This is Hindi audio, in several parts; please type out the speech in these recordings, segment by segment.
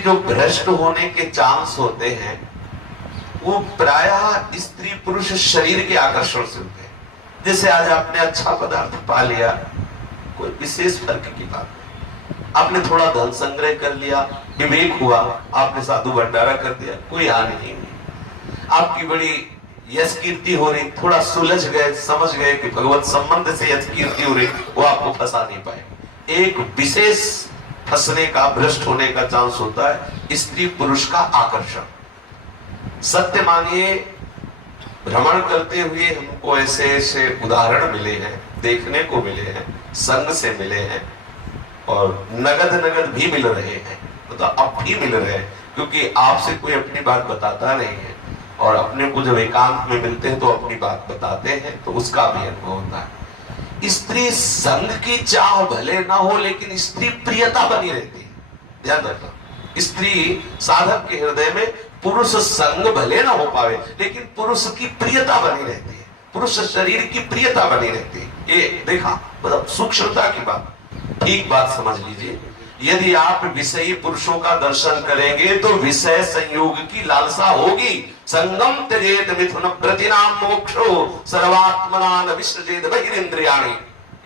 जो भ्रष्ट होने के चांस होते हैं वो प्रायः स्त्री पुरुष शरीर के आकर्षण से होते हैं। जैसे आज आपने अच्छा पदार्थ पा लिया, कोई विशेष फर्क की बात नहीं। आपने थोड़ा धन संग्रह कर लिया, विवेक हुआ, आपने साधु भंडारा कर दिया, कोई हानि नहीं हुई। आपकी बड़ी यश कीर्ति हो रही, थोड़ा सुलझ गए, समझ गए कि भगवत संबंध से यश कीर्ति हो रही, वो आपको फंसा नहीं पाए। एक विशेष फंसने का, भ्रष्ट होने का चांस होता है स्त्री पुरुष का आकर्षण। सत्य मानिए, भ्रमण करते हुए हमको ऐसे ऐसे उदाहरण मिले हैं, देखने को मिले हैं, संग से मिले हैं और नगद भी मिल रहे हैं, तो अब भी मिल रहे हैं, क्योंकि आपसे कोई अपनी बात बताता नहीं है और अपने को जब एकांत में मिलते हैं तो अपनी बात बताते हैं, तो उसका भी अनुभव होता है। स्त्री संग की चाह भले ना हो, लेकिन स्त्री प्रियता बनी रहती है। ध्यान रखना, स्त्री साधक के हृदय में पुरुष संग भले ना हो पावे, लेकिन पुरुष की प्रियता बनी रहती है, पुरुष शरीर की प्रियता बनी रहती है। ये देखा, मतलब सूक्ष्मता की बात, ठीक बात समझ लीजिए। यदि आप विषयी पुरुषों का दर्शन करेंगे तो विषय संयोग की लालसा होगी। संगम त्यजेत मिथुन प्रतिनाम मोक्षो सर्वात्मना न विसृजेत बहिरिंद्रियाणि।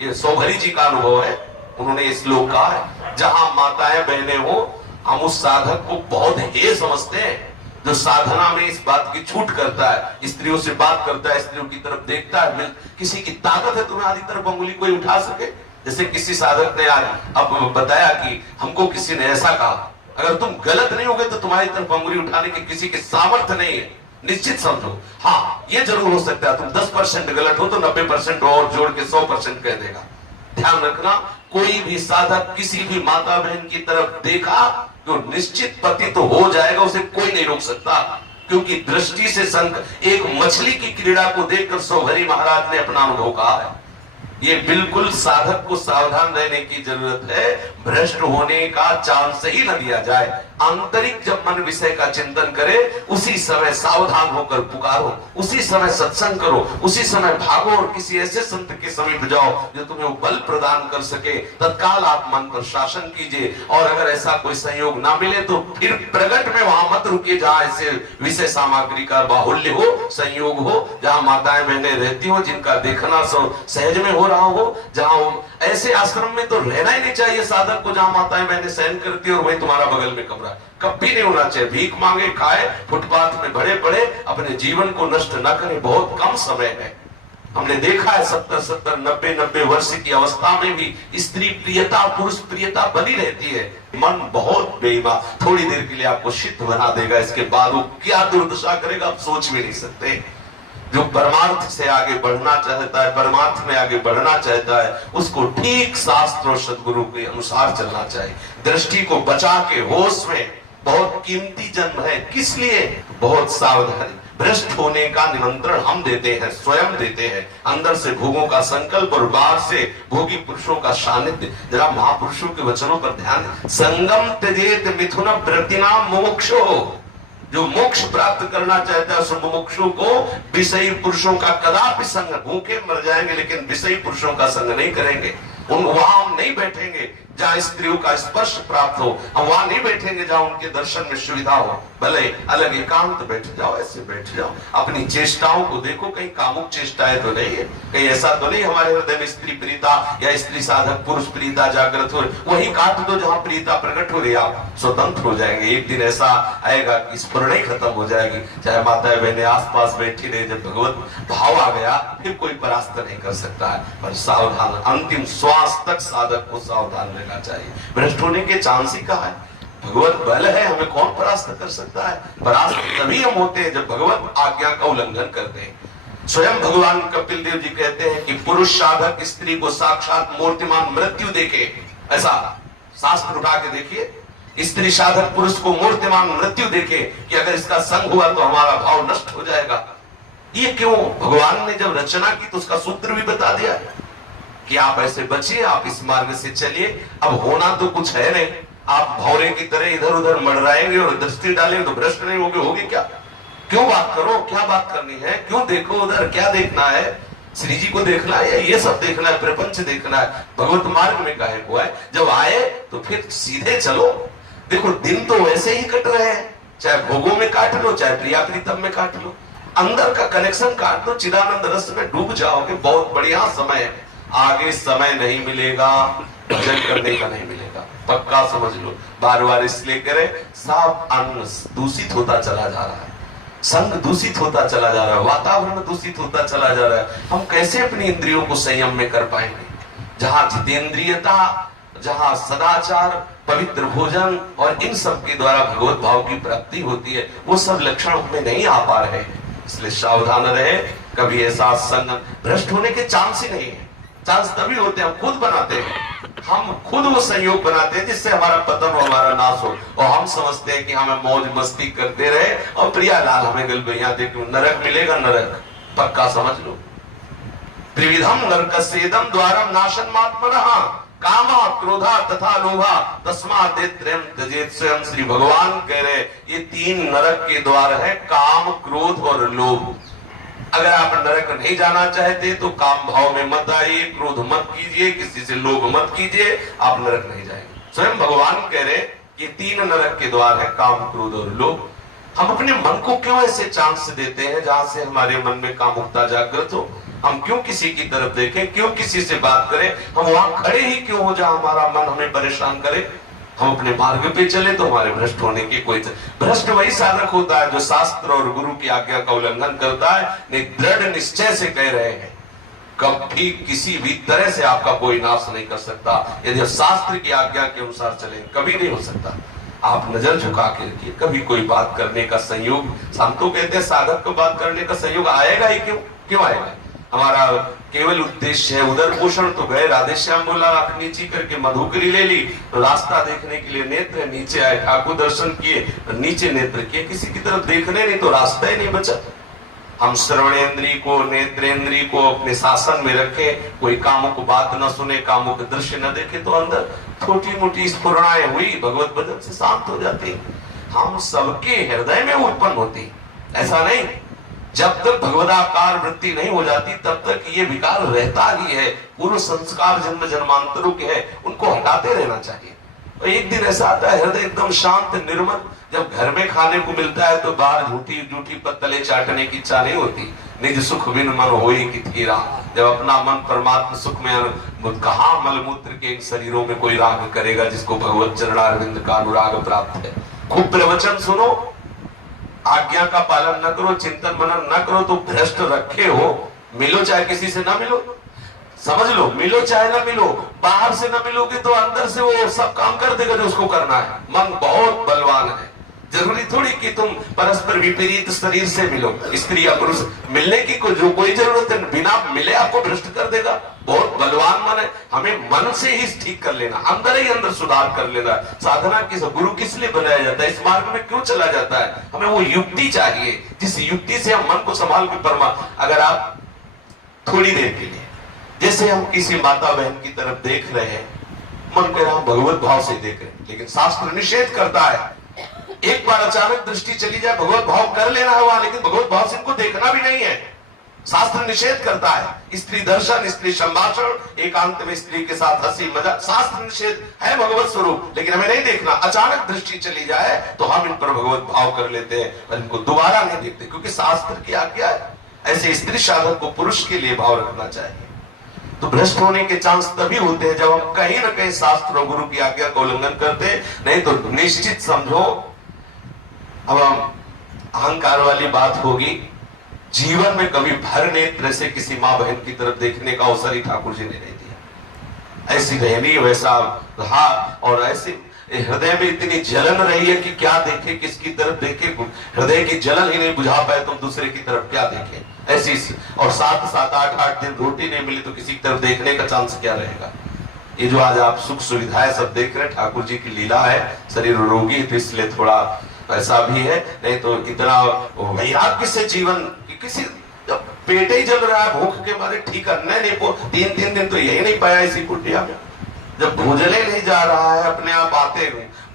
ये सौभरी जी का अनुभव है, उन्होंने इस श्लोक कहा है। जहां माताएं बहनें हो, हम उस साधक को बहुत हेय समझते हैं जो साधना में इस बात की छूट करता है, स्त्रियों से बात करता है, स्त्रियों की तरफ देखता है। किसी की ताकत है तुम्हें आदि तरफ अंगुली कोई उठा सके? जैसे किसी साधक ने आज अब बताया कि हमको किसी ने ऐसा कहा, अगर तुम गलत नहीं होगे तो तुम्हारी तरफ अंगुली उठाने की किसी के सामर्थ्य नहीं है, निश्चित समझो। हाँ, ये जरूर हो सकता है तुम 10% गलत हो तो 90% और जोड़ के 100% कह देगा। ध्यान रखना, कोई भी साधक किसी भी माता बहन की तरफ देखा तो निश्चित पति तो हो जाएगा, उसे कोई नहीं रोक सकता, क्योंकि दृष्टि से संग। एक मछली की क्रीड़ा को देखकर सौभरी महाराज ने अपना अनुभव कहा है। ये बिल्कुल साधक को सावधान रहने की जरूरत है, भ्रष्ट होने का चांस ही न दिया जाए। आंतरिक जब मन विषय का चिंतन करे, उसी समय सावधान होकर पुकारो, उसी समय सत्संग करो, उसी समय भागो और किसी ऐसे संत के समीप जाओ जो तुम्हें वो बल प्रदान कर सके। तत्काल आप मन पर शासन कीजिए, और अगर ऐसा कोई संयोग ना मिले तो फिर प्रगट में वहां मत रुकिए जहां ऐसे विषय सामग्री का बाहुल्य हो, संयोग हो, जहां माताएं बहनें रहती हो, जिनका देखना सहज में हो रहा हो, जहां ऐसे आश्रम में तो रहना ही नहीं चाहिए साधक को जहां माताएं बहनें सहन करती है और वही तुम्हारा बगल में कमरा। कभी नहीं होना चाहिए। भीख मांगे, खाए, फुटपाथ में भरे पड़े, अपने जीवन को नष्ट न करें। बहुत कम समय है, हमने देखा है 70-70, 90-90 वर्ष की अवस्था में भी स्त्री प्रियता, पुरुष प्रियता बनी रहती है। मन बहुत बेईमान, थोड़ी देर के लिए आपको सिद्ध बना देगा, इसके बाद वो क्या दुर्दशा करेगा आप सोच भी नहीं सकते। जो परमार्थ से आगे बढ़ना चाहता है, परमार्थ में आगे बढ़ना चाहता है, उसको ठीक शास्त्र और सदगुरु के अनुसार चलना चाहिए। दृष्टि को बचा के होश में, बहुत कीमती जन्म है, किस लिए? बहुत सावधानी। भ्रष्ट होने का निमंत्रण हम देते हैं, स्वयं देते हैं। अंदर से भोगों का संकल्प और बाहर से भोगी पुरुषों का सानिध्य। जरा महापुरुषों के वचनों पर ध्यान। संगम त्यजेत मिथुन प्रतिनाम मोक्षो। जो मोक्ष प्राप्त करना चाहता है उस मुमुक्षु को विषयी पुरुषों का कदापि संग, भूखे मर जाएंगे लेकिन विषयी पुरुषों का संग नहीं करेंगे। वहां हम नहीं बैठेंगे जहां स्त्रियों का स्पर्श प्राप्त हो, हम वहां नहीं बैठेंगे जहां उनके दर्शन में सुविधा हो। भले अलग एकांत बैठ जाओ, ऐसे बैठ जाओ, अपनी चेष्टाओं को देखो, कहीं कामुक चेष्टाएं तो नहीं है, कहीं ऐसा तो नहीं हमारे हृदय में स्त्री प्रियता या स्त्री साधक पुरुष प्रियता जागृत हो। वही काट दो जहां प्रियता प्रकट हो रही, आप स्वतंत्र हो जाएंगे। एक दिन ऐसा आएगा कि स्फुरण ही खत्म हो जाएगी, चाहे माताएं बहनें आसपास बैठी रहे। जब भगवत भाव आ गया फिर कोई परास्त नहीं कर सकता है। पर सावधान, अंतिम श्वास तक साधक को सावधान रहना चाहिए। भ्रष्ट होने के चांस ही कहा है, भगवत बल है, हमें कौन परास्त कर सकता है? परास्त तभी हम होते हैं जब भगवत आज्ञा का उल्लंघन करते हैं। स्वयं भगवान कपिल देव जी कहते हैं कि पुरुष साधक स्त्री को साक्षात मूर्तिमान मृत्यु देखे। ऐसा शास्त्र उठा के देखिए, स्त्री साधक पुरुष को मूर्तिमान मृत्यु देखे कि अगर इसका संग हुआ तो हमारा भाव नष्ट हो जाएगा। ये क्यों? भगवान ने जब रचना की तो उसका सूत्र भी बता दिया है कि आप ऐसे बचिए, आप इस मार्ग से चलिए। अब होना तो कुछ है नहीं, आप भौरे की तरह इधर उधर मंडराएंगे और दृष्टि डालेंगे तो भ्रष्ट नहीं होगे, होगी क्या? क्यों बात करो, क्या बात करनी है? क्यों देखो उधर, क्या देखना है? श्री जी को देखना है या ये सब देखना है, प्रपंच देखना है? भगवत मार्ग में काहे को है? जब आए तो फिर सीधे चलो। देखो दिन तो वैसे ही कट रहे हैं, चाहे भोगों में काट लो चाहे प्रिया प्रीतम में काट लो, अंदर का कनेक्शन काट दो, चिदानंद रस में डूब जाओगे, बहुत बढ़िया समय है। आगे समय नहीं मिलेगा, भजन करने का नहीं मिलेगा, पक्का समझ लो। बार बार इसलिए करें, सब अन्न दूषित होता चला जा रहा है, संग दूषित होता चला जा रहा है, वातावरण दूषित होता चला जा रहा है। हम कैसे अपनी इंद्रियों को संयम में कर पाएंगे? जहां जितेंद्रियता, जहां सदाचार, पवित्र भोजन और इन सब के द्वारा भगवत भाव की प्राप्ति होती है, वो सब लक्षण हमें नहीं आ पा रहे हैं। इसलिए सावधान रहे, कभी ऐसा संग भ्रष्ट होने के चांस ही नहीं है। चांस तभी होते हैं हम खुद बनाते हैं, हम खुद वो संयोग बनाते हैं जिससे हमारा पतन और हमारा नाश हो, और हम समझते हैं कि हमें मौज मस्ती करते रहे और प्रियालाल हमें गलबैया दे, नरक मिलेगा, नरक पक्का समझ लो। त्रिविधम नरकस्येदम द्वारम नाशनमात्मनः कामा क्रोधा तथा लोभा तस्मात् त्रयं त्यजेत। स्वयं श्री भगवान कह रहे ये तीन नरक के द्वार है, काम, क्रोध और लोभ। अगर आप नरक नहीं जाना चाहते तो काम भाव में मत आइए, क्रोध मत कीजिए, किसी से लोभ मत कीजिए, आप नरक नहीं जाएंगे। स्वयं भगवान कह रहे ये तीन नरक के द्वार है, काम, क्रोध और लोभ। हम अपने मन को क्यों ऐसे चांस देते हैं जहां से हमारे मन में कामुकता जागृत हो? हम क्यों किसी की तरफ देखें, क्यों किसी से बात करें? हम वहां खड़े ही क्यों हो जहां हमारा मन हमें परेशान करे? हम अपने मार्ग पे चले तो हमारे भ्रष्ट होने की कोई भ्रष्ट वही साधक होता है जो शास्त्र और गुरु की आज्ञा का उल्लंघन करता है। नहीं, दृढ़ निश्चय से कह रहे हैं कभी किसी भी तरह से आपका कोई नाश नहीं कर सकता यदि शास्त्र की आज्ञा के अनुसार चले, कभी नहीं हो सकता। आप नजर झुका के रखिए, कभी कोई बात करने का संयोग, हम तो कहते हैं साधक को बात करने का संयोग आएगा ही क्यों आएगा? हमारा केवल उद्देश्य है उदर पोषण, तो गए राधे श्याम बोला, आंख नीची करके मधुकरी ले ली, रास्ता देखने के लिए नेत्र नीचे आए, ठाकुर दर्शन किए, नीचे नेत्र किए, किसी की तरफ देखने नहीं तो रास्ता ही नहीं बचा। हम श्रवणेन्द्रिय को, नेत्रेंद्रिय को अपने शासन में रखें, कोई कामुक बात न सुने, कामुक दृश्य न देखे, तो अंदर छोटी मोटी स्फुरणाएं हुई भगवत भजन से शांत हो जाती। हम सबके हृदय में उत्पन्न होती, ऐसा नहीं। जब तक भगवदाकार वृत्ति नहीं हो जाती तब तक ये विकार रहता ही है। पूर्व संस्कार जन्म जन्मांतरों के हैं, उनको हटाते रहना चाहिए। और एक दिन ऐसा आता है हृदय एकदम शांत निर्मल, जब घर में खाने को मिलता है तो बाहर झूठी झूठी पत्तले चाटने की इच्छा नहीं होती। निज सुख बिन मन होई कि थीरा, जब अपना मन परमात्मा सुख में, कहाँ मलमूत्र के इन शरीरों में कोई राग करेगा जिसको भगवत चरणारविंद का अनुराग प्राप्त है। खूब प्रवचन सुनो, आज्ञा का पालन न करो, चिंतन मनन न करो तो भ्रष्ट रखे हो। मिलो चाहे किसी से ना मिलो, समझ लो, मिलो चाहे ना मिलो, बाहर से ना मिलोगे तो अंदर से वो सब काम कर देगा जो उसको करना है। मन बहुत बलवान है, जरूरी थोड़ी कि तुम परस्पर विपरीत शरीर से मिलो, स्त्री या पुरुष मिलने की कोई जरूरत है, बिना मिले आपको भ्रष्ट कर देगा। बहुत बलवान मन है, हमें मन से ही ठीक कर लेना, अंदर ही अंदर सुधार कर लेना। साधना गुरु किस लिए बनाया जाता है, इस मार्ग में क्यों चला जाता है? हमें वो युक्ति चाहिए जिस युक्ति से हम मन को संभाल के अगर आप थोड़ी देर के लिए, जैसे हम किसी माता बहन की तरफ देख रहे हैं, मन कह रहा हम भगवत भाव से देख रहे हैं, लेकिन शास्त्र निषेध करता है एक बार अचानक दृष्टि चली जाए भगवत भाव कर लेना है वहां, लेकिन भगवत भाव से इनको देखना भी नहीं है। शास्त्र निषेध करता है स्त्री दर्शन, स्त्री संभाषण, एकांत में स्त्री के साथ हंसी मजाक, शास्त्र निषेध है भगवत स्वरूप, लेकिन हमें नहीं देखना। अचानक दृष्टि चली जाए तो हम इन पर भगवत भाव कर लेते हैं और इनको दोबारा नहीं देखते, क्योंकि शास्त्र की आज्ञा है। ऐसे स्त्री साधक को पुरुष के लिए भाव रखना चाहिए। तो भ्रष्ट होने के चांस तभी होते हैं जब हम कहीं ना कहीं शास्त्र और गुरु की आज्ञा का उल्लंघन करते हैं। नहीं तो निश्चित समझो, अब अहंकार वाली बात होगी, जीवन में कभी भर नेत्र से किसी माँ बहन की तरफ देखने का अवसर ही ठाकुर जी ने नहीं दिया। ऐसी रहनी वैसा रहा, और ऐसे हृदय में इतनी जलन रही है कि क्या देखे, किसकी तरफ देखे, हृदय की जलन ही नहीं बुझा पाए तो दूसरे की तरफ क्या देखे। ऐसी और 7-8 दिन रोटी नहीं मिली तो किसी की तरफ देखने का चांस क्या रहेगा। ये जो आज आप सुख सुविधाएं सब देख रहे हैं, ठाकुर जी की लीला है। शरीर रोगी तो इसलिए थोड़ा ऐसा भी है, नहीं तो इतना वैराग्य से जीवन, किसी जब पेट ही जल रहा है भूख के मारे, ठीक करने नहीं पो 3 दिन तो यही नहीं पाया इसी कुटिया में। जब भोजने नहीं जा रहा है, अपने आप आते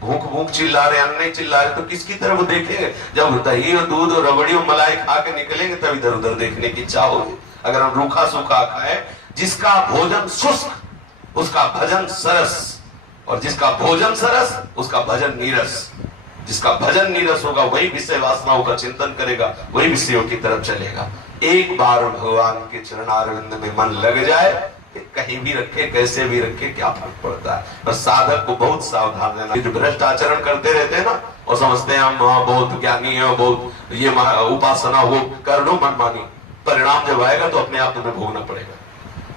भूख चिल्ला रहे, अन्न नहीं चिल्ला रहे, तो किसकी तरफ देखेंगे? जब दही और दूध और रबड़ी और मलाई खा के निकलेंगे तब इधर उधर देखने की इच्छा होगी। अगर हम रूखा सूखा खाए, जिसका भोजन शुष्क उसका भजन सरस, और जिसका भोजन सरस उसका भजन नीरस। जिसका भजन नीरस होगा वही विषय वासनाओं का चिंतन करेगा, वही विषयों की तरफ चलेगा। एक बार भगवान के चरणारविंद में मन लग जाए, कहीं भी रखे कैसे भी रखे क्या फर्क पड़ता है। पर साधक को बहुत सावधान रहना। जो भ्रष्ट आचरण करते रहते हैं ना, और समझते हैं हम बहुत ज्ञानी है, बहुत ये उपासना वो कर लो मनमानी, परिणाम जब आएगा तो अपने आप तुम्हें भोगना पड़ेगा।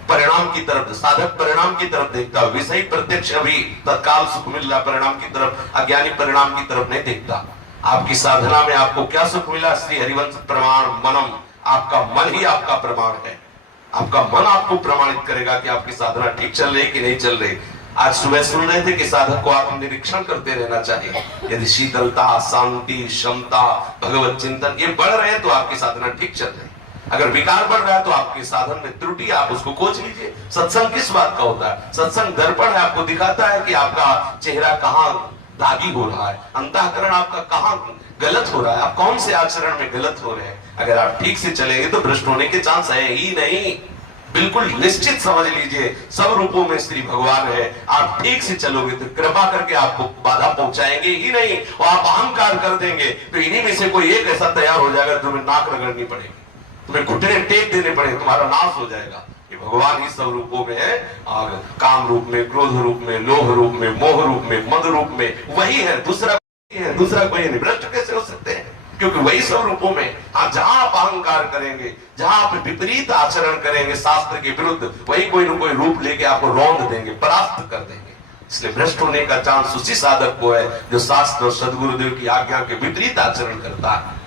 परिणाम की तरफ साधक परिणाम की तरफ देखता, विषय प्रत्यक्ष अभी तत्काल सुख मिल रहा, परिणाम की तरफ, अज्ञानी परिणाम की तरफ नहीं देखता। आपकी साधना में आपको क्या सुख मिला, श्री हरिवंश प्रमाण मनम, आपका मन ही आपका प्रमाण है। आपका मन आपको प्रमाणित करेगा कि आपकी साधना ठीक चल रही कि नहीं चल रही। आज सुबह सुन रहे थे कि साधक को आप निरीक्षण करते रहना चाहिए। यदि शीतलता, शांति, क्षमता, भगवत चिंतन ये बढ़ रहे हैं तो आपकी साधना ठीक चल रही। अगर विकार बढ़ रहा है तो आपके साधन में त्रुटि, आप उसको खोज लीजिए। सत्संग किस बात का होता है? सत्संग दर्पण है, आपको दिखाता है कि आपका चेहरा कहाँ दागी हो रहा है, अंतःकरण आपका कहाँ गलत हो रहा है, आप कौन से आचरण में गलत हो रहे हैं। अगर आप ठीक से चलेंगे तो भ्रष्ट होने के चांस है ही नहीं। बिल्कुल निश्चित समझ लीजिए, सब रूपों में श्री भगवान है। आप ठीक से चलोगे तो कृपा करके आपको बाधा पहुंचाएंगे ही नहीं, और आप अहंकार कर देंगे तो इन्हीं में से कोई एक ऐसा तैयार हो जाएगा, तुम्हें नाक रगड़नी पड़ेगी, तुम्हें घुटने टेक देने पड़ेंगे, तुम्हारा नाश हो जाएगा। ये भगवान ही सब रूपों में है, और काम रूप में, क्रोध रूप में, लोभ रूप में, मोह रूप में, मद रूप में, वही है, दूसरा कोई नहीं। भ्रष्ट कैसे हो सकते हैं? क्योंकि वही सब रूपों में। आप जहां आप अहंकार करेंगे, जहां आप विपरीत आचरण करेंगे शास्त्र के विरुद्ध, वही कोई न कोई रूप लेके आपको रौंद देंगे, परास्त कर देंगे। इसलिए भ्रष्ट होने का चांस उसी साधक को है जो शास्त्र और सदगुरुदेव की आज्ञा के विपरीत आचरण करता है।